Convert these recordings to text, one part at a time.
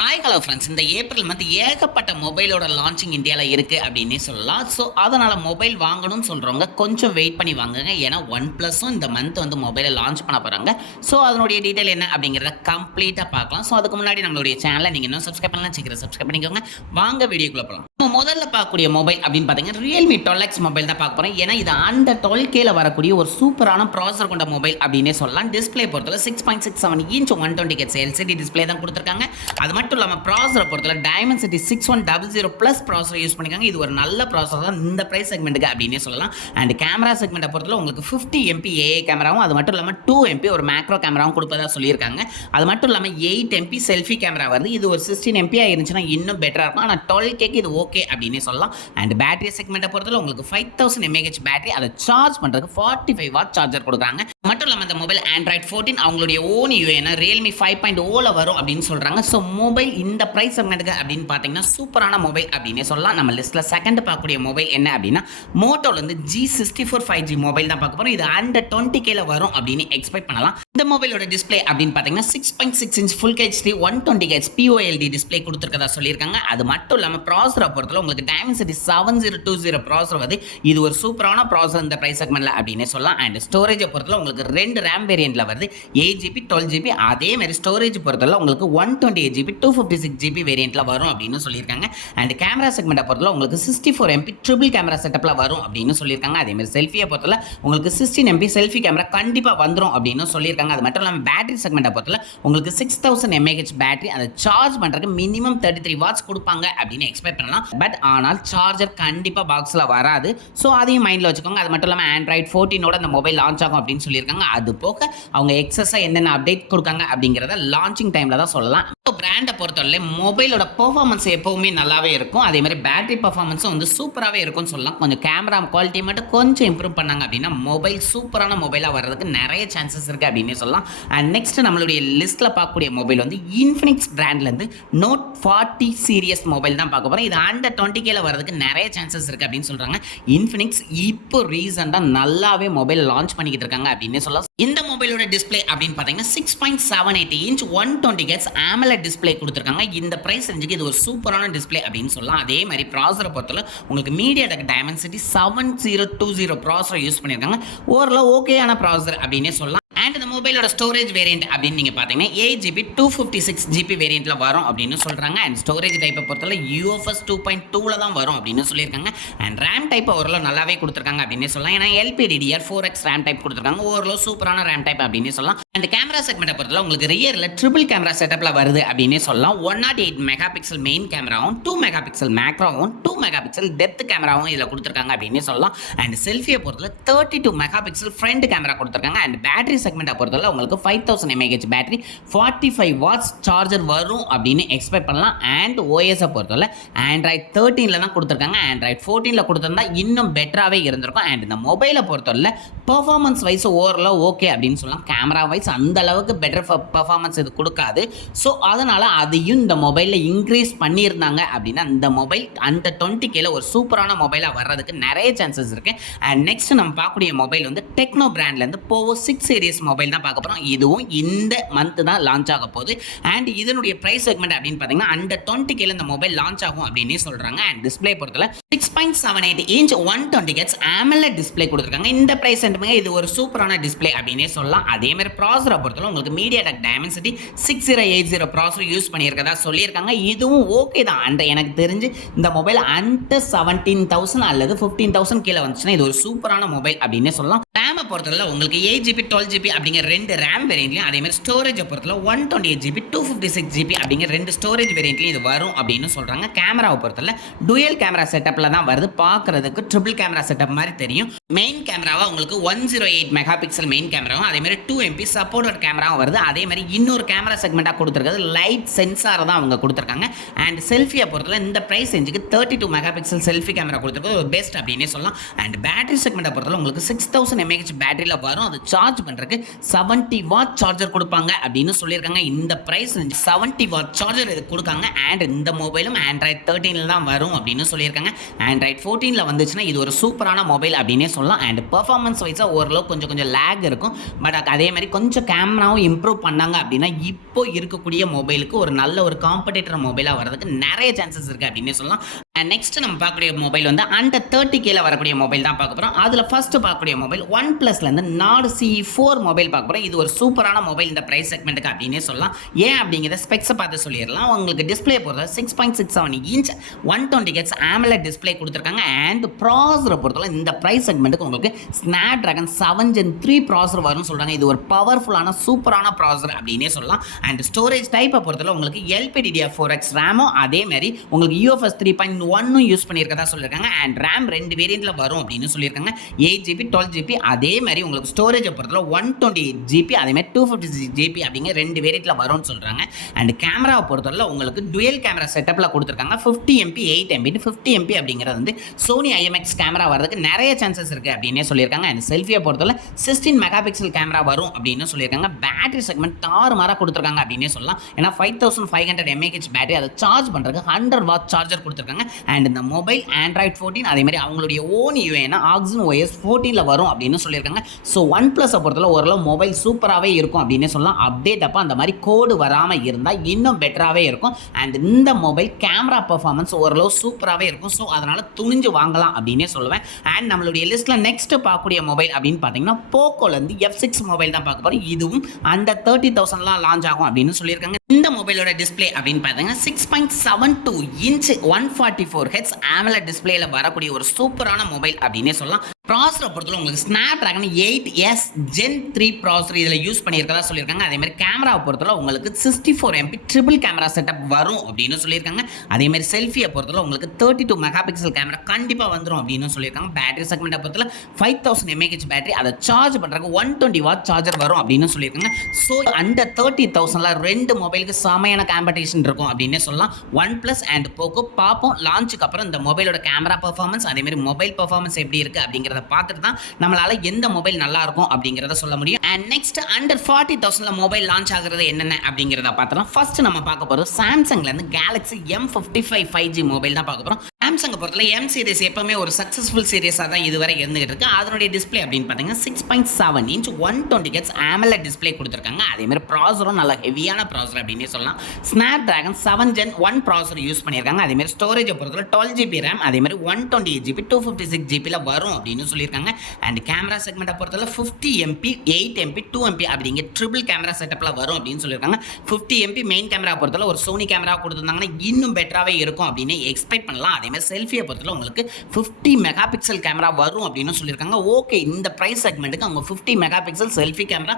Hi hello friends, இந்த April month ஏகப்பட்ட மொபைலோட லான்ச்சிங் இந்தியாவில் இருக்குது அப்படின்னே சொல்லலாம். ஸோ அதனால் மொபைல் வாங்கணும்னு சொல்கிறவங்க கொஞ்சம் வெயிட் பண்ணி வாங்குங்க. ஏன்னா ஒன் ப்ளஸும் இந்த மந்த் வந்து மொபைலை லான்ச் பண்ண போகிறாங்க. ஸோ அதனுடைய டீட்டெயில் என்ன அப்படிங்கிறத கம்ப்ளீட்டாக பார்க்கலாம். ஸோ அதுக்கு முன்னாடி நம்மளுடைய சேனலை நீங்கள் இன்னும் சப்ஸ்கிரைப் பண்ணலாம், சீக்கிரம் சப்ஸ்கிரைப் பண்ணிக்கோங்க. வாங்க வீடியோக்குள்ளே போகலாம். நம்ம முதல்ல பார்க்கக்கூடிய மொபைல் அப்படின்னு பார்த்தீங்கன்னா ரியல்மி 12X மொபைல் தான் பார்க்க போகிறோம். ஏன்னா இது அந்த 12Kல வரக்கூடிய ஒரு சூப்பரான ப்ராசர் கொண்ட மொபைல் அப்படின்னே சொல்லலாம். டிஸ்பிளே பொறுத்தவரை 6.67 இன்ச் 120Hz எல்சிடி டிஸ்பிளே தான் கொடுத்துருக்காங்க. அது மட்டும் இல்லாமல் ப்ராசரை பொறுத்தவரை Dimensity 6100 ப்ளஸ் ப்ராசர் யூஸ் பண்ணிக்காங்க. இது ஒரு நல்ல ப்ராசர் தான் இந்த ப்ரைஸ் செக்மெண்ட்டுக்கு அப்படின்னே சொல்லலாம். அண்ட் கேமரா செக்மெண்ட்டை பொறுத்தவரை உங்களுக்கு 50 MP ஏஏ கேமராவும் அது மட்டும் இல்லாமல் 2 MP ஒரு மேக்ரோ கேமராவும் கொடுப்பதா சொல்லியிருக்காங்க. அது மட்டும் இல்லாமல் 8 MP செல்ஃபி கேமரா வருது. இது ஒரு 16 MP இருந்துச்சுன்னா இன்னும் பெட்டராக இருக்கும். ஆனால் 12Kக்கு இது ஓகே அப்படின்னே சொல்லலாம். அண்ட் பேட்டரி செக்மெண்ட்டை பொறுத்தவரை உங்களுக்கு 5000 mAh பேட்டரி, அதை சார்ஜ் பண்ணுறதுக்கு 45 வாட் சார்ஜர் கொடுக்குறாங்க. மட்டும் இல்லாமல் இந்த மொபைல் Android 14 அவங்களுடைய ஓன் யூஏ ரியல்மி 5.0ல வரும் அப்படின்னு சொல்கிறாங்க. ஸோ மொபைல் இந்த ப்ரைஸ் செக்மெண்ட்டுக்கு அப்படின்னு பார்த்தீங்கன்னா சூப்பரான மொபைல் அப்படின்னே சொல்லலாம். நம்ம லிஸ்ட்டில் செகண்ட் பார்க்கக்கூடிய மொபைல் என்ன அப்படின்னா மோட்டோலேருந்து G64 5G மொபைல் தான் பார்க்க போகிறோம். இது அண்டர் 20Kல வரும் அப்படின்னு எக்ஸ்பெக்ட் பண்ணலாம். இந்த மொபைலோட டிஸ்பிளே அப்படின்னு பார்த்தீங்கன்னா 6.6 inch full HD 120Hz POLD display கொடுத்துருக்கதா சொல்லியிருக்காங்க. அது மட்டும் இல்லாமல் ப்ராசரை பொறுத்தவரை உங்களுக்கு Dimensity 7020 ப்ராசர் வருது. இது ஒரு சூப்பரான ப்ராசர் இந்த ப்ரைஸ் செக்மெண்ட்ல அப்படின்னே சொல்லலாம். அண்ட் ஸ்டோரேஜை பொறுத்தவரை உங்களுக்கு 2 RAM வேரியண்ட்ல வருது, 8GB 12GB. அதே மாதிரி ஸ்டோரேஜ் பொறுத்தவரை உங்களுக்கு 128GB 256GB வேரியண்ட்ல வரும் அப்படின்னு சொல்லியிருக்காங்க. அண்ட் கேமரா செக்மெண்ட்டை பொறுத்தவரை உங்களுக்கு 64 MP ட்ரிபிள் கேமரா செட்டப்ல வரும் அப்படின்னு சொல்லியிருக்காங்க. அதே மாதிரி செல்ஃபியை பொறுத்தவரை உங்களுக்கு 16 MP செல்ஃபி கேமரா கண்டிப்பாக வந்துடும் அப்படின்னு சொல்லியிருக்காங்க. அது மட்டும் இல்லாமல் பேட்டரி செக்மெண்ட்டை பொறுத்தவரை உங்களுக்கு 6000 mAh பேட்டரி, அதை சார்ஜ் பண்ணுறதுக்கு மினிமம் 33 வாட்ஸ் கொடுப்பாங்க அப்படின்னு எக்ஸ்பெக்ட் பண்ணலாம். பட் ஆனால் சார்ஜர் கண்டிப்பாக பாக்ஸில் வராது. ஸோ அதையும் மைண்டில் வச்சுக்கோங்க. அது மட்டும் இல்லாமல் Android 14ஓட அந்த மொபைல் லான்ச் ஆகும் அப்படின்னு சொல்லியிருக்காங்க. அது போக அவங்க எக்ஸஸாக என்னென்ன அப்டேட் கொடுக்காங்க அப்படிங்கிறத லான்ச்சிங் டைமில் தான் சொல்லலாம். பிராண்டை பொறுத்தவரை மொபைலோட பெர்ஃபார்மன்ஸ் எப்பவுமே நல்லாவே இருக்கும். அதே மாதிரி பேட்டரி பெர்ஃபார்மன்ஸும் வந்து சூப்பராகவே இருக்கும்னு சொல்லலாம். கொஞ்சம் கேமரா குவாலிட்டி மட்டும் கொஞ்சம் இம்ப்ரூவ் பண்ணாங்க அப்படின்னா மொபைல் சூப்பரான மொபைலாக வர்றதுக்கு நிறைய சான்சஸ் இருக்குது அப்படின்னு சொல்லலாம். அண்ட் நெக்ஸ்ட் நம்மளுடைய லிஸ்ட்டில் பார்க்கக்கூடிய மொபைல் வந்து இன்ஃபினிக்ஸ் பிராண்ட்லேருந்து Note 40 சீரியஸ் மொபைல் தான் பார்க்க போகிறோம். இது அண்டர் 20Kல வர்றதுக்கு நிறைய சான்சஸ் இருக்குது அப்படின்னு சொல்கிறாங்க. இன்ஃபினிக்ஸ் இப்போ ரீசெண்டாக நல்லாவே மொபைல் லான்ச் பண்ணிக்கிட்டு இருக்காங்க அப்படின்னு சொல்லலாம். இந்த மொபைலோட டிஸ்பிளே அப்படின்னு பார்த்தீங்கன்னா 6.78 இன்ச் 120Hz AMOLED டிஸ்பிளே கொடுத்துருக்காங்க. இந்த பிரைஸ் ரேஞ்சுக்கு இது ஒரு சூப்பரான டிஸ்பிளே அப்படின்னு சொல்லலாம். அதே மாதிரி ப்ராசரை பொறுத்தவரை உங்களுக்கு MediaTek Dimensity 7020 ப்ராசர் யூஸ் பண்ணியிருக்காங்க. ஓரளவு ஓகேயான ப்ராசர் அப்படின்னே சொல்லலாம். அண்ட் இந்த மொபைலோட ஸ்டோரேஜ் வேரியண்ட் அப்படின்னு நீங்கள் பார்த்தீங்கன்னா 8GB 256GB வேரியண்ட்டில் வரும் அப்படின்னு சொல்கிறாங்க. அண்ட் ஸ்டோரேஜ் டைப்பை பொறுத்தவரை UFS 2.2ல தான் வரும் அப்படின்னு சொல்லியிருக்காங்க. அண்ட் ரேம் டைப்பை ஓரளவு நல்லாவே கொடுத்துருக்காங்க அப்படின்னு சொல்லலாம். ஏன்னா LPDDR4X ரேம் டைப் கொடுத்துருக்காங்க. ஓரளவு சூப்பரான ரேம் டைப் அப்படின்னு சொல்லலாம். அண்ட் கேமரா செக்மெண்ட்டை பொறுத்தவரை உங்களுக்கு ரியரில் ட்ரிபிள் கேமரா செட்டப்பில் வருது அப்படின்னே சொல்லலாம். 108 மெகாபிக்சல் மெயின் கேமராவும் 2 மெகாபிக்சல் மேக்ரோவும் 2 மெகாபிக்சல் டெப்த் கேமராவும் இதில் கொடுத்துருக்காங்க அப்படின்னு சொல்லலாம். அண்ட் செல்ஃபியை பொறுத்தவரை 32 மெகாபிக்சல் ஃப்ரண்ட் கேமரா கொடுத்துருக்காங்க. அண்ட் பேட்டரி செக்மெண்ட்டை பொறுத்தவரை உங்களுக்கு 5000 mAh பேட்டரி, 45 வாட்ஸ் சார்ஜர் வரும் அப்படின்னு எக்ஸ்பெக்ட் பண்ணலாம். அண்ட் ஓஎஸை பொறுத்தவரை Android 13ல தான் கொடுத்துருக்காங்க. Android 14ல கொடுத்துருந்தா இன்னும் பெட்டராகவே இருந்திருக்கும். அண்ட் இந்த மொபைலை பொறுத்தவரை பெர்ஃபார்மன்ஸ் வைஸ் ஓரளவு ஓகே அப்படின்னு சொல்லலாம். கேமரா வைஸ் அந்த அளவுக்கு பெட்டர் பெர்ஃபார்மன்ஸ் இது கொடுக்காது. ஸோ அதனால் அதையும் இந்த மொபைலில் இன்க்ரீஸ் பண்ணியிருந்தாங்க அப்படின்னா இந்த மொபைல் அந்த 20Kல ஒரு சூப்பரான மொபைலாக வர்றதுக்கு நிறைய சான்சஸ் இருக்குது. அண்ட் நெக்ஸ்ட் நம்ம பார்க்கக்கூடிய மொபைல் வந்து டெக்னோ பிராண்ட்லேருந்து போவோ 6 சீரிஸ் மொபைல் தான் பார்க்க போகிறோம். இதுவும் இந்த மந்த் தான் லான்ச் ஆக போகுது. அண்ட் இதனுடைய ப்ரைஸ் செக்மெண்ட் அப்படின்னு பார்த்தீங்கன்னா அண்டர் 20Kல இந்த மொபைல் லான்ச் ஆகும் அப்படின்னு சொல்கிறாங்க. அண்ட் டிஸ்பிளே பொறுத்தவரை 6.78 இன்ச் 120Hz AMOLED டிஸ்பிளே கொடுத்துருக்காங்க. இந்த ப்ரைஸ் செக்மெண்ட் இது ஒரு சூப்பரான டிஸ்பிளே அப்படின்னே சொல்லலாம். அதே மாதிரி ப்ராசரை பொறுத்தவரை உங்களுக்கு MediaTek Dimensity 6080 ப்ராசர் யூஸ் பண்ணியிருக்கதா சொல்லியிருக்காங்க. இதுவும் ஓகே தான். அண்ட் எனக்கு தெரிஞ்சு இந்த மொபைல் அண்டர் 17,000 அல்லது 15,000 கீழே வந்துச்சுன்னா இது ஒரு சூப்பரான மொபைல் அப்படின்னே சொல்லலாம். ரேமை பொறுத்தவரை உங்களுக்கு 8GB 12GB அப்படிங்கிற 2 RAM வேரியண்ட்லையும் அதே மாதிரி ஸ்டோரேஜை பொறுத்தவரை 128GB 256GB அப்படிங்கிற 2 ஸ்டோரேஜ் வேரியண்ட்லையும் இது வரும் அப்படின்னு சொல்கிறாங்க. கேமராவை பொறுத்தவரை டூயல் கேமரா செட்டப்பில் தான் வருது. பார்க்குறதுக்கு ட்ரிபிள் கேமரா செட்டப் மாதிரி தெரியும். மெயின் கேமராவை உங்களுக்கு 108 மெகாபிக்சல் மெயின் கேமராவும் அதே மாதிரி 2 MP சப்போர்ட்டட் கேமராவும் வருது. அதே மாதிரி இன்னொரு கேமரா செக்மெண்ட்டாக கொடுத்துருக்கிறது லைட் சென்சாரை தான் அவங்க கொடுத்துருக்காங்க. அண்ட் செல்ஃபியை பொறுத்தவரை இந்த ப்ரைஸ் ரேஞ்சுக்கு 32 மெகாபிக்சல் செல்ஃபி கேமரா கொடுத்துருக்கிறது ஒரு பெஸ்ட் அப்படின்னே சொல்லலாம். அண்ட் பேட்டரி செக்மெண்ட்டை பொறுத்தவரை உங்களுக்கு 6000 mAh பேட்டரியில் வரும். அது சார்ஜ் பண்ணுறதுக்கு 70 வாட் சார்ஜர் கொடுப்பாங்க அப்படின்னு சொல்லியிருக்காங்க. இந்த ப்ரைஸ் 70 வாட் சார்ஜர் இது கொடுக்காங்க. அண்ட் இந்த மொபைலும் Android 13ல தான் வரும் அப்படின்னு சொல்லியிருக்காங்க. Android 14ல வந்துச்சுன்னா இது ஒரு சூப்பரான மொபைல் அப்படின்னே சொல்லலாம். அண்ட் பெர்ஃபார்மன்ஸ் வைஸாக ஓரளவு கொஞ்சம் லேக் இருக்கும். பட் அதே மாதிரி கொஞ்சம் கேமராவும் இம்ப்ரூவ் பண்ணாங்க அப்படின்னா இப்போ இருக்கக்கூடிய மொபைலுக்கு ஒரு நல்ல ஒரு காம்படிட்டர் மொபைலாக வரதுக்கு நிறைய சான்சஸ் இருக்குது அப்படின்னே சொல்லலாம். அண்ட் நெக்ஸ்ட் நம்ம பார்க்கக்கூடிய மொபைல் வந்து அண்டர் 30Kல வரக்கூடிய மொபைல் தான் பார்க்க போகிறோம். அதில் ஃபர்ஸ்ட் பார்க்கக்கூடிய மொபைல் ஒன் ப்ளஸ்லேருந்து நாட் CE4 மொபைல் பார்க்க போகிறோம். இது ஒரு சூப்பரான மொபைல் இந்த ப்ரைஸ் செக்மெண்ட்டுக்கு அப்படின்னே சொல்லலாம். ஏன் அப்படிங்கிறத ஸ்பெக்ஸை பார்த்து சொல்லிடலாம். உங்களுக்கு டிஸ்பிளே பொறுத்தவரை 6.67 இன்ச் 120 Hz AMOLED டிஸ்பிளே கொடுத்துருக்காங்க. அண்ட் ப்ராசரை பொறுத்தவரை இந்த ப்ரைஸ் செக்மெண்ட்டுக்கு உங்களுக்கு Snapdragon 7 Gen 3 ப்ராசர் வரும்னு சொல்கிறாங்க. இது ஒரு பவர்ஃபுல்லான சூப்பரான ப்ராசர் அப்படின்னே சொல்லலாம். அண்ட் ஸ்டோரேஜ் டைப்பை பொறுத்தவரை உங்களுக்கு LPDDR4X ரேமும் அதே மாதிரி உங்களுக்கு UFS 3.1 யூஸ் பண்ணியிருக்கதா சொல்லியிருக்காங்க. அண்ட் ரேம் 2 வேரியண்ட்டில் வரும் அப்படின்னு சொல்லியிருக்காங்க. 8GB 12GB அதே மாதிரி உங்களுக்கு ஸ்டோரேஜை பொறுத்தவரை 128GB அதே மாதிரி 256GB அப்படிங்கிற 2 வேரியண்ட்டில் வரும்னு சொல்கிறாங்க. அண்ட் கேமராவை பொறுத்தவரை உங்களுக்கு டுயல் கேமரா செட்டப்பில் கொடுத்துருக்காங்க. 50MP 8MP 50MP அப்படிங்கிறது வந்து சோனி IMX கேமரா வரதுக்கு நிறைய சான்சஸ் இருக்குது அப்படின்னே சொல்லியிருக்காங்க. அண்ட் செல்ஃபியை பொறுத்தவரை 16 மெகாபிக்சல் கேமரா வரும் அப்படின்னு சொல்லியிருக்காங்க. பேட்டரி செக்மெண்ட் தாறுமாறாக கொடுத்துருக்காங்க அப்படின்னே சொல்லலாம். ஏன்னா 5500 mAh பேட்டரி அதை சார்ஜ் பண்ணுறதுக்கு 100 வாட் சார்ஜர் கொடுத்துருக்காங்க. அண்ட் இந்த மொபைல் Android 14 அதே மாதிரி அவங்களுடைய ஓன் யூஏனா Oxygen OS 14ல வரும் அப்படின்னு சொல்லியிருக்காங்க. ஸோ ஒன் ப்ளஸை பொறுத்தவரை ஓரளவு மொபைல் சூப்பராகவே இருக்கும் அப்படின்னு சொல்லலாம். அப்டேட் அப்போ அந்த மாதிரி கோடு வராமல் இருந்தால் இன்னும் பெட்டராகவே இருக்கும். அண்ட் இந்த மொபைல் கேமரா பர்ஃபார்மன்ஸ் ஓரளவு சூப்பராகவே இருக்கும். ஸோ அதனால் துணிஞ்சு வாங்கலாம் அப்படின்னே சொல்லுவேன். அண்ட் நம்மளுடைய லிஸ்ட்டில் நெக்ஸ்ட் பார்க்கக்கூடிய மொபைல் அப்படின்னு பார்த்தீங்கன்னா போக்கோலேருந்து F6 மொபைல் தான் பார்க்க போகிறோம். இதுவும் அந்த 30,000லாம் லான்ச் ஆகும் அப்படின்னு சொல்லியிருக்காங்க. இந்த மொபைலோட டிஸ்பிளே அப்படின்னு பார்த்தீங்கன்னா 6.72 இன்ச் 144 Hz AMOLED டிஸ்பிளேல வரக்கூடிய ஒரு சூப்பரான மொபைல் அப்படின்னே சொல்லலாம். ப்ராசரை பொறுத்தவரை உங்களுக்கு Snapdragon 8S Gen 3 ப்ராசர் இதில் யூஸ் பண்ணியிருக்கதா சொல்லியிருக்காங்க. அதே மாதிரி கேமராவை பொறுத்தவரை உங்களுக்கு 64MP ட்ரிபிள் கேமரா செட்டப் வரும் அப்படின்னு சொல்லியிருக்காங்க. அதே மாதிரி செல்ஃபியை பொறுத்தவரை உங்களுக்கு 32 மெகாபிக்சல் கேமரா கண்டிப்பாக வந்துடும் அப்படின்னு சொல்லியிருக்காங்க. பேட்டரி செக்மெண்ட்டை பொறுத்தவரை 5000 mAh பேட்டரி அதை சார்ஜ் பண்ணுறதுக்கு 120 வாட் சார்ஜர் வரும் அப்படின்னு சொல்லியிருக்காங்க. ஸோ அண்டர் 30,000ல ரெண்டு மொபைலுக்கு செமையான காம்படிஷன் இருக்கும் அப்படின்னே சொல்லலாம். ஒன் ப்ளஸ் அண்ட் போக்கோ பார்ப்போம். லான்ச்சுக்கு அப்புறம் இந்த மொபைலோட கேமரா பர்ஃபார்மன்ஸ் அதே மாதிரி மொபைல் பர்ஃபார்மன்ஸ் எப்படி இருக்குது அப்படிங்கிறத பார்த்துட்டு தான் நம்மளால எந்த மொபைல் நல்லா இருக்கும் அப்படிங்கிறத சொல்ல முடியும். அண்ட் நெக்ஸ்ட் அண்டர் 40,000ல மொபைல் லான்ச் ஆகுறது என்னென்ன அப்படிங்கிறத பார்த்துலாம். ஃபர்ஸ்ட் நம்ம பார்க்க போகிறோம் சாம்சங்லேருந்து Galaxy M55 5G மொபைல் தான் பார்க்க போகிறோம். சாம்சங்கை பொறுத்தவரை M சீரிஸ் எப்பவுமே ஒரு சக்ஸஸ்ஃபுல் சீரிஸாக தான் இதுவரை இருந்துகிட்டு இருக்கு. அதனுடைய டிஸ்பிளே அப்படின்னு பார்த்தீங்கன்னா 6.7 இன்ச் 120 Hz AMOLED டிஸ்பிளே கொடுத்துருக்காங்க. அதே மாதிரி ப்ராசரும் நல்ல ஹெவியான ப்ராசர் அப்படின்னே சொல்லலாம். Snapdragon 7 Gen 1 ப்ராசர் யூஸ் பண்ணியிருக்காங்க. அதே மாதிரி ஸ்டோரேஜை பொறுத்தவரை 12GB ரேம் அதே மாதிரி 128GB 256GBல வரும் அப்படின்னு சொல்லியிருக்காங்க. அண்ட் கேமரா செக்மெண்ட்டை பொறுத்தவரை 50MP 8MP 2MP அப்படிங்கிற ட்ரிபிள் கேமரா செட்டப்பில் வரும் அப்படின்னு சொல்லியிருக்காங்க. 50MP மெயின் கேமரா பொறுத்தவரை ஒரு சோனி கேமரா கொடுத்துருந்தாங்கன்னா இன்னும் பெட்டராகவே இருக்கும் அப்படின்னு எக்ஸ்பெக்ட் பண்ணலாம். அதே மாதிரி செல்ஃபியை பொறுத்தவரை உங்களுக்கு 50 மெகாபிக்சல் கேமரா வரும் அப்படின்னு சொல்லியிருக்காங்க. ஓகே, இந்த ப்ரைஸ் செக்மெண்ட்டுக்கு அவங்க 50 மெகாபிக்சல் செல்ஃபி கேமரா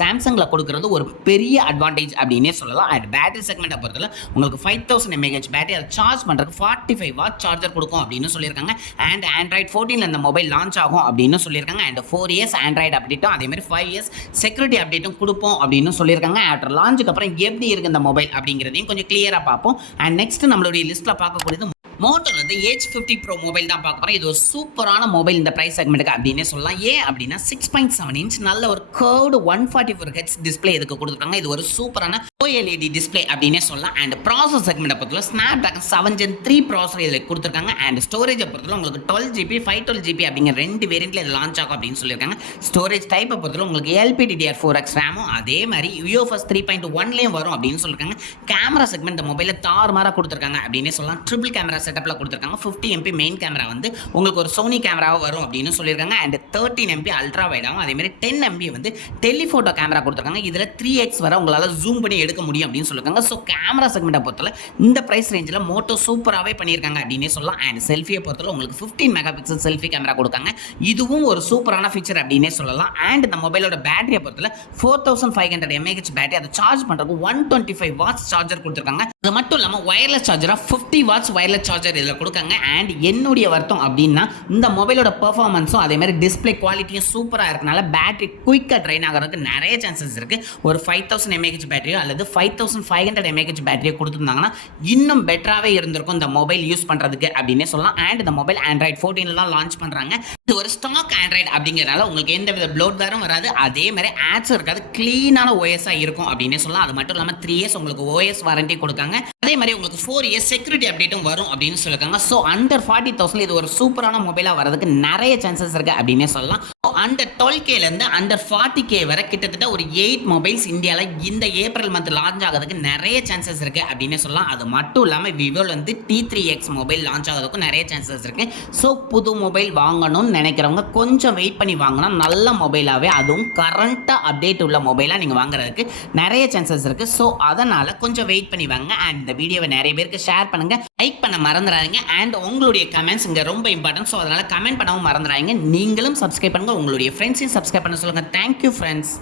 சாம்சங்கில் கொடுக்குறது ஒரு பெரிய அட்வான்டேஜ் அப்படின்னே சொல்லலாம். அண்ட் பேட்டரி செக்மெண்ட்டை பொறுத்தவரை உங்களுக்கு 5000 mAh பேட்டரி அதை சார்ஜ் பண்ணுறதுக்கு 45 வாட் சார்ஜர் கொடுக்கும் அப்படின்னு சொல்லியிருக்காங்க. அண்ட் Android 14ல இந்த மொபைல் லான்ச் ஆகும் அப்படின்னு சொல்லியிருக்காங்க. அண்ட் 4 இயர்ஸ் Android அப்டேட்டும் அதே மாதிரி 5 இயர்ஸ் செக்யூரிட்டி அப்டேட்டும் கொடுப்போம் அப்படின்னு சொல்லியிருக்காங்க. ஆஃப்டர் லான்ச்சுக்கு அப்புறம் எப்படி இருக்குது இந்த மொபைல் அப்படிங்கிறதையும் கொஞ்சம் கிளியராக பார்ப்போம். அண்ட் நெக்ஸ்ட் நம்மளுடைய லிஸ்ட்டில் பார்க்கக்கூடியது மோட்டோல வந்து H50 Pro மொபைல் தான் பார்க்க போகிறோம். இது ஒரு சூப்பரான மொபைல் இந்த ப்ரைஸ் செக்மெண்ட்டுக்கு அப்படின்னே சொல்லலாம். ஏன் அப்படின்னா 6.7 இன்ச் நல்ல ஒரு கர்வ்டு 144 Hz டிஸ்பிளே இதுக்கு கொடுத்துருக்காங்க. இது ஒரு சூப்பரான OLED டிஸ்பிளே அப்படின்னே சொல்லலாம். அண்ட் ப்ராசஸ் செக்மெண்ட்டை பொறுத்தவரை Snapdragon 7 Gen 3 ப்ராசர் இதில் கொடுத்துருக்காங்க. அண்ட் ஸ்டோரேஜை பொறுத்தவரை உங்களுக்கு 12GB 512GB அப்படிங்கிற 2 வேரியண்ட்டில் இது லான்ச் ஆகும் அப்படின்னு சொல்லியிருக்காங்க. ஸ்டோரேஜ் டைப்பை பொறுத்தவரை உங்களுக்கு LPDDR4X ரேமும் அதே மாதிரி UFS 3.1லேயும் வரும் அப்படின்னு சொல்லியிருக்காங்க. கேமரா செக்மெண்ட் இந்த மொபைலில் தாறுமாறாக கொடுத்துருக்காங்க அப்படின்னே சொல்லலாம். ட்ரிபிள் கேமரா செட்டப்பில் கொடுத்துருக்காங்க. 50MP மெயின் கேமரா வந்து உங்களுக்கு ஒரு சோனி கேமராவாக வரும் அப்படின்னு சொல்லியிருக்காங்க. அண்ட் 13MP அல்ட்ரா வைடாகவும் அதே மாதிரி 10MP வந்து டெலிஃபோட்டோ கேமரா கொடுத்துருக்காங்க. இதில் 3x வரை உங்களால் ஜூம் பண்ணி எடுக்க முடியும் அப்படின்னு சொல்லியிருக்காங்க. ஸோ கேமரா செக்மெண்ட்டை பொறுத்தவரை இந்த ப்ரைஸ் ரேஞ்சில் மோட்டோ சூப்பராகவே பண்ணியிருக்காங்க அப்படின்னே சொல்லலாம். அண்ட் செல்ஃபியை பொறுத்தவரை உங்களுக்கு 15 மெகாபிக்சல் செல்ஃபி கேமரா கொடுக்காங்க. இதுவும் ஒரு சூப்பரான ஃபீச்சர் அப்படின்னே சொல்லலாம். அண்ட் இந்த மொபைலோட பேட்டரியை பொறுத்தவரை 4500 mAh பேட்டரி அதை சார்ஜ் பண்ணுறதுக்கு 125 வாட்ஸ் சார்ஜர் கொடுத்துருக்காங்க. அது மட்டும் இல்லாமல் ஒயர்லெஸ் சார்ஜராக 50 வாட்ஸ் ஒயர்லெஸ் சார்ஜர் இதில் கொடுக்காங்க. அண்ட் என்னுடைய வருத்தம் அப்படின்னா இந்த மொபைலோட பெர்ஃபார்மன்ஸும் அதே மாதிரி டிஸ்பிளே குவாலிட்டியும் சூப்பராக இருக்கனால பேட்டரி குயிக்காக ட்ரைன் ஆகிறதுக்கு நிறைய சான்சஸ் இருக்குது. ஒரு 5000 mAh பேட்டரியோ அல்லது 5500 mAh பேட்டரியோ கொடுத்துருந்தாங்கன்னா இன்னும் பெட்டராகவே இருந்திருக்கும் இந்த மொபைல் யூஸ் பண்ணுறதுக்கு அப்படின்னே சொல்லலாம். அண்ட் இந்த மொபைல் Android 14ல தான் லான்ச் பண்ணுறாங்க. இது ஒரு ஸ்டாக் Android அப்படிங்கிறனால உங்களுக்கு எந்த வித ப்ளோட்வேரும் வராது. அதே மாதிரி ஆட்ஸும் இருக்காது. க்ளீனான ஓஎஸ்ஸாக இருக்கும் அப்படின்னே சொல்லலாம். அது மட்டும் இல்லாமல் 3 இயர்ஸ் உங்களுக்கு OS வாரண்டி கொடுக்காங்க. அதே மாதிரி உங்களுக்கு 4 இயர்ஸ் செக்யூரிட்டி அப்டேட்டும் வரும் அப்படின்னு அப்படின்னு சொல்லியிருக்காங்க. ஸோ அண்டர் 40,000 இது ஒரு சூப்பரான மொபைலாக வரதுக்கு நிறைய சான்சஸ் இருக்குது அப்படின்னே சொல்லலாம். அண்டர் 12Kலேருந்து அண்டர் 40K வரை கிட்டத்தட்ட ஒரு 8 மொபைல்ஸ் இந்தியாவில் இந்த ஏப்ரல் மந்த் லான்ச் ஆகிறதுக்கு நிறைய சான்சஸ் இருக்குது அப்படின்னே சொல்லலாம். அது மட்டும் இல்லாமல் விவோவில் வந்து T3X மொபைல் லான்ச் ஆகிறதுக்கும் நிறைய சான்சஸ் இருக்குது. ஸோ புது மொபைல் வாங்கணும்னு நினைக்கிறவங்க கொஞ்சம் வெயிட் பண்ணி வாங்கினா நல்ல மொபைலாகவே, அதுவும் கரண்ட்டாக அப்டேட் உள்ள மொபைலாக நீங்கள் வாங்குறதுக்கு நிறைய சான்சஸ் இருக்குது. ஸோ அதனால் கொஞ்சம் வெயிட் பண்ணி வாங்க. அண்ட் இந்த வீடியோவை நிறைய பேருக்கு ஷேர் பண்ணுங்கள், லைக் பண்ண மறந்துடாதீங்க. அண்ட் உங்களுடைய கமெண்ட்ஸ் இங்கே ரொம்ப இம்பார்ட்டன்ட். ஸோ அதனால் கமெண்ட் பண்ணவும் மறந்துடாதீங்க. நீங்களும் சப்ஸ்கிரைப் பண்ணுங்கள், உங்களுடைய ஃப்ரெண்ட்ஸையும் சப்ஸ்கிரைப் பண்ண சொல்லுங்கள். Thank you friends.